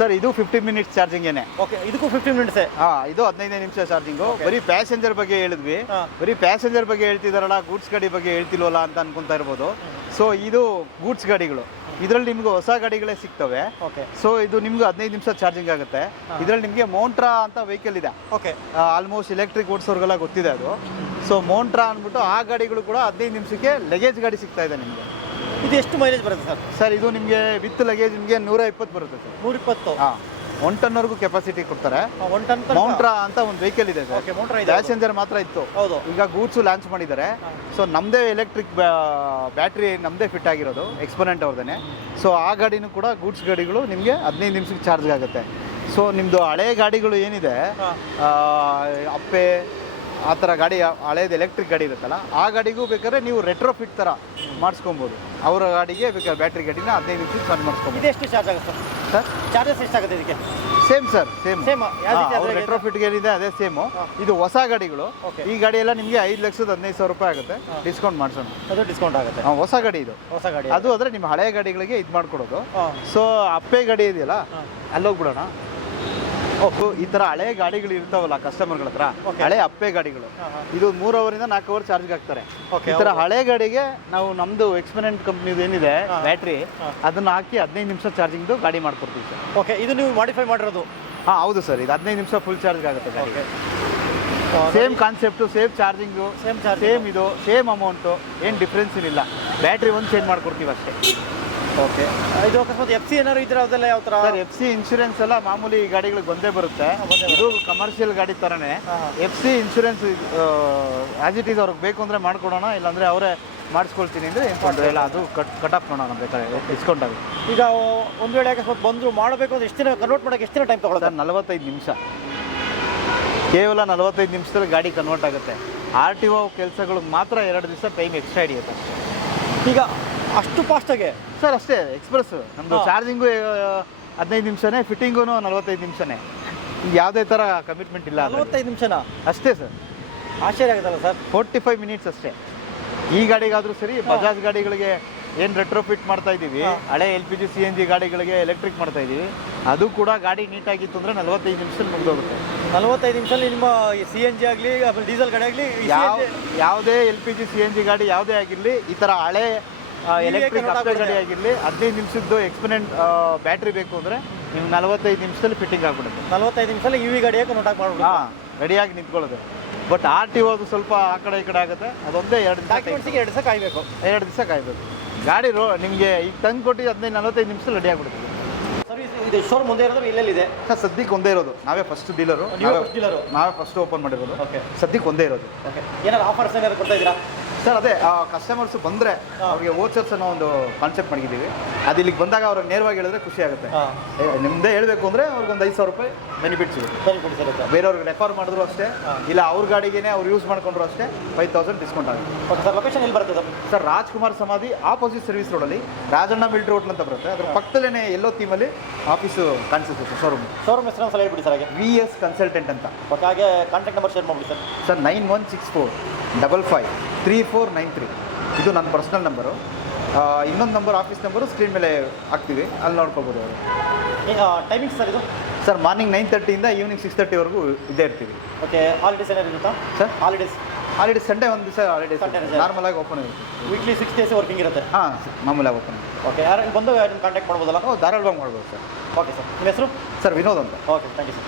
Sir ಇದು 15 minutes ಚಾರ್ಜಿಂಗೇನೆ. Okay, ಇದಕ್ಕೂ 15 ಮಿನಿಟ್ಸೇ? ಇದು 15 ನಿಮಿಷ ಚಾರ್ಜಿಂಗು. ಬರೀ ಪ್ಯಾಸೆಂಜರ್ ಬಗ್ಗೆ ಹೇಳಿದ್ವಿ, ಬರೀ ಪ್ಯಾಸೆಂಜರ್ ಬಗ್ಗೆ ಹೇಳ್ತಿದಾರಲ್ಲ, ಗೂಡ್ಸ್ ಗಾಡಿ ಬಗ್ಗೆ ಹೇಳ್ತಿಲ್ವಲ್ಲ ಅಂತ ಅನ್ಕೊಂತಾ ಇರ್ಬೋದು. ಸೊ ಇದು ಗೂಡ್ಸ್ ಗಾಡಿಗಳು, ಇದರಲ್ಲಿ ನಿಮ್ಗೆ ಹೊಸ ಗಾಡಿಗಳೇ ಸಿಗ್ತವೆ. ಓಕೆ. ಸೊ ಇದು ನಿಮ್ಗೆ 15 ನಿಮಿಷ ಚಾರ್ಜಿಂಗ್ ಆಗುತ್ತೆ. ಇದರಲ್ಲಿ ನಿಮಗೆ ಮೋಂಟ್ರಾ ಅಂತ ವೆಹಿಕಲ್ ಇದೆ. ಓಕೆ. ಆಲ್ಮೋಸ್ಟ್ ಎಲೆಕ್ಟ್ರಿಕ್ ಓಡಿಸೋರ್ಗೆಲ್ಲ ಗೊತ್ತಿದೆ ಅದು. ಸೊ ಮೋಂಟ್ರಾ ಅಂದ್ಬಿಟ್ಟು ಆ ಗಾಡಿಗಳು ಕೂಡ 15 ನಿಮಿಷಕ್ಕೆ ಲಗೇಜ್ ಗಾಡಿ ಸಿಗ್ತಾ ಇದೆ ನಿಮಗೆ. ಇದು ಎಷ್ಟು ಮೈಲೇಜ್ ಬರುತ್ತೆ ಸರ್? ಸರ್ ಇದು ನಿಮಗೆ ವಿತ್ ಲಗೇಜ್ ನಿಮಗೆ 120 ಬರುತ್ತೆ ಸರ್. 120? ಹಾಂ, 1 ಟನ್ವರೆಗೂ ಕೆಪಾಸಿಟಿ ಕೊಡ್ತಾರೆ. 1 ಟನ್ ಮೋಂಟ್ರಾ ಅಂತ ಒಂದು ವೆಹಿಕಲ್ ಇದೆ ಸರ್. ಓಕೆ, ಮೋಂಟ್ರಾ ಇದೆ. ಪ್ಯಾಸೆಂಜರ್ ಮಾತ್ರ ಇತ್ತು. ಹೌದು. ಈಗ ಗೂಡ್ಸು ಲಾಂಚ್ ಮಾಡಿದ್ದಾರೆ. ಸೊ ನಮ್ಮದೇ ಎಲೆಕ್ಟ್ರಿಕ್ ಬ್ಯಾಟ್ರಿ ನಮ್ಮದೇ ಫಿಟ್ ಆಗಿರೋದು, ಎಕ್ಸ್ಪೋನೆಂಟ್ ಅವ್ರದೇ. ಸೊ ಆ ಗಾಡಿನೂ ಕೂಡ ಗೂಡ್ಸ್ ಗಾಡಿಗಳು ನಿಮಗೆ 15 ನಿಮಿಷಕ್ಕೆ ಚಾರ್ಜ್ ಆಗುತ್ತೆ. ಸೊ ನಿಮ್ಮದು ಹಳೆ ಗಾಡಿಗಳು ಏನಿದೆ, ಅಪ್ಪೆ ಆ ಥರ ಗಾಡಿ, ಹಳೇದು ಎಲೆಕ್ಟ್ರಿಕ್ ಗಾಡಿ ಇರುತ್ತಲ್ಲ, ಆ ಗಾಡಿಗೂ ಬೇಕಾದ್ರೆ ನೀವು ರೆಟ್ರೋ ಫಿಟ್ ಥರ ಮಾಡಿಸ್ಕೊಬೋದು. ಅವರ ಗಾಡಿಗೆ ಬೇಕಾದ್ರೆ ಬ್ಯಾಟ್ರಿ ಗಾಡಿನ 15 ನಿಮಿಷಕ್ಕೆ ಚಾರ್ಜ್ ಮಾಡಿಸ್ಕೊಬೋದು. ಇದೆಷ್ಟು ಚಾರ್ಜ್ ಆಗುತ್ತೆ ಸರ್? ಚಾರ್ಜಸ್ ಎಷ್ಟಾಗುತ್ತೆ ಇದಕ್ಕೆ? Same sir, same. ರೆಟ್ರೋ ಫಿಟ್ಗೆ ಏನಿದೆ ಅದೇ ಸೇಮು. ಇದು ಹೊಸ ಗಾಡಿಗಳು. ಈ ಗಾಡಿ ಎಲ್ಲ ನಿಮಗೆ 5,15,000 ರೂಪಾಯಿ ಆಗುತ್ತೆ. ಡಿಸ್ಕೌಂಟ್ ಮಾಡಿಸೋಣ. ಅದು ಡಿಸ್ಕೌಂಟ್ ಆಗುತ್ತೆ. ಹೊಸ ಗಾಡಿ ಇದು, ಹೊಸ ಗಾಡಿ. ಅದು ಆದರೆ ನಿಮ್ಮ ಹಳೆ ಗಾಡಿಗಳಿಗೆ ಇದು ಮಾಡ್ಕೊಡೋದು. ಸೊ ಅಪ್ಪೆ ಗಾಡಿ ಇದೆಯಲ್ಲ, ಅಲ್ಲೋಗ್ಬಿಡೋಣ. ಈ ಥರ ಹಳೆ ಗಾಡಿಗಳು ಇರ್ತಾವಲ್ಲ ಕಸ್ಟಮರ್ಗಳ ಹತ್ರ, ಹಳೆ ಅಪ್ಪೆ ಗಾಡಿಗಳು, ಇದು 3 ಅವರಿಂದ 4 ಅವರ್ ಚಾರ್ಜ್ಗೆ ಹಾಕ್ತಾರೆ. ಈ ಥರ ಹಳೆ ಗಾಡಿಗೆ ನಾವು ನಮ್ಮದು ಎಕ್ಸ್ಪೆನೆಂಟ್ ಕಂಪ್ನಿದು ಏನಿದೆ ಬ್ಯಾಟ್ರಿ, ಅದನ್ನು ಹಾಕಿ 15 ನಿಮಿಷ ಚಾರ್ಜಿಂಗ್ದು ಗಾಡಿ ಮಾಡ್ಕೊಡ್ತೀವಿ ಸರ್. ಓಕೆ, ಇದು ನೀವು ಮಾಡಿಫೈ ಮಾಡಿರೋದು? ಹೌದು ಸರ್, ಇದು 15 ನಿಮಿಷ ಫುಲ್ ಚಾರ್ಜ್ ಆಗುತ್ತೆ ಗಾಡಿ. Same concept, same charging, same ಇದು, ಸೇಮ್ ಅಮೌಂಟು, ಏನು ಡಿಫ್ರೆನ್ಸ್ ಏನಿಲ್ಲ. ಬ್ಯಾಟ್ರಿ ಒಂದು ಚೇಂಜ್ ಮಾಡ್ಕೊಡ್ತೀವಿ ಅಷ್ಟೇ. ಓಕೆ. ಇದು ಅಕಸ್ಮಾತ್ FC ಏನಾದ್ರು ಇದ್ರೆ ಅದೆಲ್ಲ ಯಾವ ಥರ ಸರ್? FC ಇನ್ಶೂರೆನ್ಸ್ ಎಲ್ಲ ಮಾಮೂಲಿ ಈ ಗಾಡಿಗಳಿಗೆ ಬಂದೇ ಬರುತ್ತೆ. ಇದು ಕಮರ್ಷಿಯಲ್ ಗಾಡಿ ಥರನೇ. FC insurance as it is ಅವ್ರಿಗೆ ಬೇಕು ಅಂದರೆ ಮಾಡ್ಕೊಡೋಣ, ಇಲ್ಲಾಂದರೆ ಅವರೇ ಮಾಡಿಸ್ಕೊಳ್ತೀನಿ ಅಂದರೆ ಏನು ತೊಂದರೆ ಇಲ್ಲ. ಅದು ಕಟ್ ಆಫ್ ಮಾಡೋಣ ಬೇಕಾದ್ರೆ, ಡಿಸ್ಕೌಂಟ್ ಆಗುತ್ತೆ. ಈಗ ಒಂದು ವೇಳೆ ಅಕಸ್ಮಾತ್ ಬಂದು ಮಾಡಬೇಕು ಅಂದರೆ ಎಷ್ಟು ದಿನ ಕನ್ವರ್ಟ್ ಮಾಡೋಕ್ಕೆ ಎಷ್ಟು ದಿನ ಟೈಮ್ ತೊಗೊಳ್ಳೋದು? 45 ನಿಮಿಷ, ಕೇವಲ 45 ನಿಮಿಷದಲ್ಲಿ ಗಾಡಿ ಕನ್ವರ್ಟ್ ಆಗುತ್ತೆ. RTO ಕೆಲಸಗಳಿಗೆ ಮಾತ್ರ 2 ದಿವಸ ಟೈಮ್ ಎಕ್ಸ್ಟ್ರಾ ಹಿಡಿಯುತ್ತೆ. ಈಗ ಅಷ್ಟು ಫಾಸ್ಟಾಗೆ ಸರ್? ಅಷ್ಟೇ, ಎಕ್ಸ್ಪ್ರೆಸ್. ನಮ್ಮದು ಚಾರ್ಜಿಂಗು 15 ನಿಮಿಷನೇ, ಫಿಟ್ಟಿಂಗೂ 45 ನಿಮಿಷನೇ. ಈಗ ಯಾವುದೇ ಥರ ಕಮಿಟ್ಮೆಂಟ್ ಇಲ್ಲ. 45 ನಿಮಿಷನಾ? ಅಷ್ಟೇ ಸರ್. ಆಶ್ಚರ್ಯ ಆಗುತ್ತಲ್ಲ ಸರ್? 45 ಮಿನಿಟ್ಸ್ ಅಷ್ಟೇ. ಈ ಗಾಡಿಗಾದರೂ ಸರಿ, ಬಜಾಜ್ ಗಾಡಿಗಳಿಗೆ ಏನು ರೆಟ್ರೋ ಫಿಟ್ ಮಾಡ್ತಾ ಇದ್ದೀವಿ, ಹಳೆ LPG CNG ಗಾಡಿಗಳಿಗೆ ಎಲೆಕ್ಟ್ರಿಕ್ ಮಾಡ್ತಾ ಇದ್ದೀವಿ, ಅದು ಕೂಡ ಗಾಡಿ ನೀಟಾಗಿತ್ತು ಅಂದರೆ 45 ನಿಮಿಷದಲ್ಲಿ ಮುಗಿದೋಗುತ್ತೆ. 45 ನಿಮಿಷದಲ್ಲಿ ನಿಮ್ಮ CNG ಆಗಲಿ ಡೀಸೆಲ್ ಗಾಡಿ ಆಗಲಿ, ಯಾವುದೇ LPG CNG ಗಾಡಿ ಯಾವುದೇ ಆಗಿರಲಿ, ಈ ಥರ ಹಳೆ ಎಲೆಕ್ಟ್ರಿಕ್ ಗಾಡಿ ಆಗಿರಲಿ, 15 ನಿಮಿಷದ್ದು ಎಕ್ಸ್ಪೆನೆಂಟ್ ಬ್ಯಾಟ್ರಿ ಬೇಕು ಅಂದರೆ ನಿಮ್ಗೆ 45 ನಿಮಿಷದಲ್ಲಿ ಫಿಟ್ಟಿಂಗ್ ಆಗಿಬಿಡುತ್ತೆ. 45 ನಿಮಿಷದಲ್ಲಿ UV ಗಾಡಿಯಾಗ ಕನ್ವರ್ಟ್ ಮಾಡ್ಬೋದು. ರೆಡಿಯಾಗಿ ನಿಂತ್ಕೊಳ್ಳೋದು. ಬಟ್ RTO ಸ್ವಲ್ಪ ಆ ಕಡೆ ಈ ಕಡೆ ಆಗುತ್ತೆ. ಅದೊಂದೇ 2 ದಿವಸ ಕಾಯಬೇಕು. 2 ದಿವಸ ಕಾಯಬೇಕು. ಗಾಡಿ ನಿಮಗೆ ಈಗ ತಂದು ಕೊಟ್ಟು 15-45 ನಿಮಿಷದಲ್ಲಿ ರೆಡಿ ಆಗಿಬಿಡುತ್ತೆ. ಸರ್ವಿಸ್ ಇದು ಶೋರೂಮ್ ಮುಂದೆ ಇರೋದು ಇಲ್ಲೆಲ್ಲಿ ಇದೆ ಸರ್? ಸದ್ಯಕ್ಕೆ ಒಂದೇ ಇರೋದು, ನಾವೇ ಫಸ್ಟ್ ಡೀಲರು. ನಾವೇ ಫಸ್ಟ್ ಓಪನ್ ಮಾಡಿರೋದು. ಓಕೆ. ಸದ್ಯಕ್ಕೆ ಒಂದೇ ಇರೋದು. ಓಕೆ. ಏನಾದ್ರು ಆಫರ್ಸ್ ಏನಾದ್ರು ಕೊಡ್ತಾ ಇದ್ದೀರಾ ಸರ್? ಅದೇ ಕಸ್ಟಮರ್ಸ್ ಬಂದರೆ ಅವ್ರಿಗೆ ವೋಚರ್ಸ್ ಅನ್ನೋ ಒಂದು ಕಾನ್ಸೆಪ್ಟ್ ಮಾಡಿದ್ದೀವಿ. ಅದು ಇಲ್ಲಿಗೆ ಬಂದಾಗ ಅವ್ರಿಗೆ ನೇರವಾಗಿ ಹೇಳಿದ್ರೆ ಖುಷಿ ಆಗುತ್ತೆ. ನಿಮ್ಮದೇ ಹೇಳಬೇಕು ಅಂದರೆ ಅವ್ರಿಗೊಂದು 5,000 ರೂಪಾಯಿ ಬೆನಿಫಿಟ್ ಸಿಗುತ್ತೆ. ಬೇರೆಯವ್ರಿಗೆ ರೆಫರ್ ಮಾಡಿದ್ರು ಅಷ್ಟೇ, ಇಲ್ಲ ಅವ್ರ ಗಾಡಿಗೆ ಅವ್ರು ಯೂಸ್ ಮಾಡ್ಕೊಂಡ್ರು ಅಷ್ಟೇ 5,000 ಡಿಸ್ಕೌಂಟ್ ಆಗುತ್ತೆ. Okay sir. ಲೊಕೇಶನ್ ಎಲ್ಲಿ ಬರ್ತದೆ ಸರ್? ರಾಜ್ಕುಮಾರ್ ಸಮಾಧಿ ಆಪೋಸಿಟ್ ಸರ್ವಿಸ್ ರೋಡಲ್ಲಿ ರಾಜಣ್ಣ ಮಿಲ್ಟ್ರಿ ಹೋಟ್ಲ್ ಅಂತ ಬರುತ್ತೆ. ಅದ್ರ ಪಕ್ಕದಲ್ಲೇ ಎಲ್ಲೋ ಥೀಮಲ್ಲಿ ಆಫೀಸು ಕಾಣಿಸುತ್ತೆ ಸರ್. ಶೋರೂಮ್ ಹೆಸರು ಒಂದ್ಸಲ ಹೇಳ್ಬಿಡಿ ಸರ್. ಹಾಗೆ VS ಕನ್ಸಲ್ಟೆಂಟ್ ಅಂತ. ಓಕೆ. ಹಾಗೆ ಕಾಂಟ್ಯಾಕ್ಟ್ ನಂಬರ್ ಶೇರ್ ಮಾಡಿಬಿಡಿ ಸರ್. ಸರ್ 9164553493. ಇದು ನನ್ನ ಪರ್ಸ್ನಲ್ ನಂಬರು. ಇನ್ನೊಂದು ನಂಬರ್, ಆಫೀಸ್ ನಂಬರು ಸ್ಕ್ರೀನ್ ಮೇಲೆ ಹಾಕ್ತೀವಿ, ಅಲ್ಲಿ ನೋಡ್ಕೊಬೋದು ಅವರು. ಟೈಮಿಂಗ್ಸ್ ಸರ್ ಇದು? ಸರ್ ಮಾರ್ನಿಂಗ್ 9:30 ಈವ್ನಿಂಗ್ 6:30ವರೆಗೂ ಇದ್ದೇ ಇರ್ತೀವಿ. ಓಕೆ. ಹಾಲಿಡೇಸ್ ಏನಾದ್ರು ಇರುತ್ತಾ ಸರ್? ಹಾಲಿಡೇಸ್ ಸಂಡೇ ಒಂದು ದಿವಸ ಹಾಲಿಡೇಸ್, ನಾರ್ಮಲ್ ಆಗಿ ಓಪನ್ ಇರುತ್ತೆ. ವೀಕ್ಲಿ 6 ಡೇಸ್ ವರ್ಕಿಂಗ್ ಇರುತ್ತೆ? ಹಾಂ, ಮಾಮೂಲಾಗಿ ಓಪನ್. ಓಕೆ. ಯಾರು ಬಂದು ನಿಮ್ಮ ಕಾಂಟ್ಯಾಕ್ಟ್ ಮಾಡ್ಬೋದಲ್ಲ? ಧಾರಾಳವಾಗಿ ಮಾಡ್ಬೋದು ಸರ್. Okay sir. ನಿಮ್ಮ ಹೆಸರು? ಸರ್ ವಿನೋದ್ ಅಂತ. Okay, thank you sir.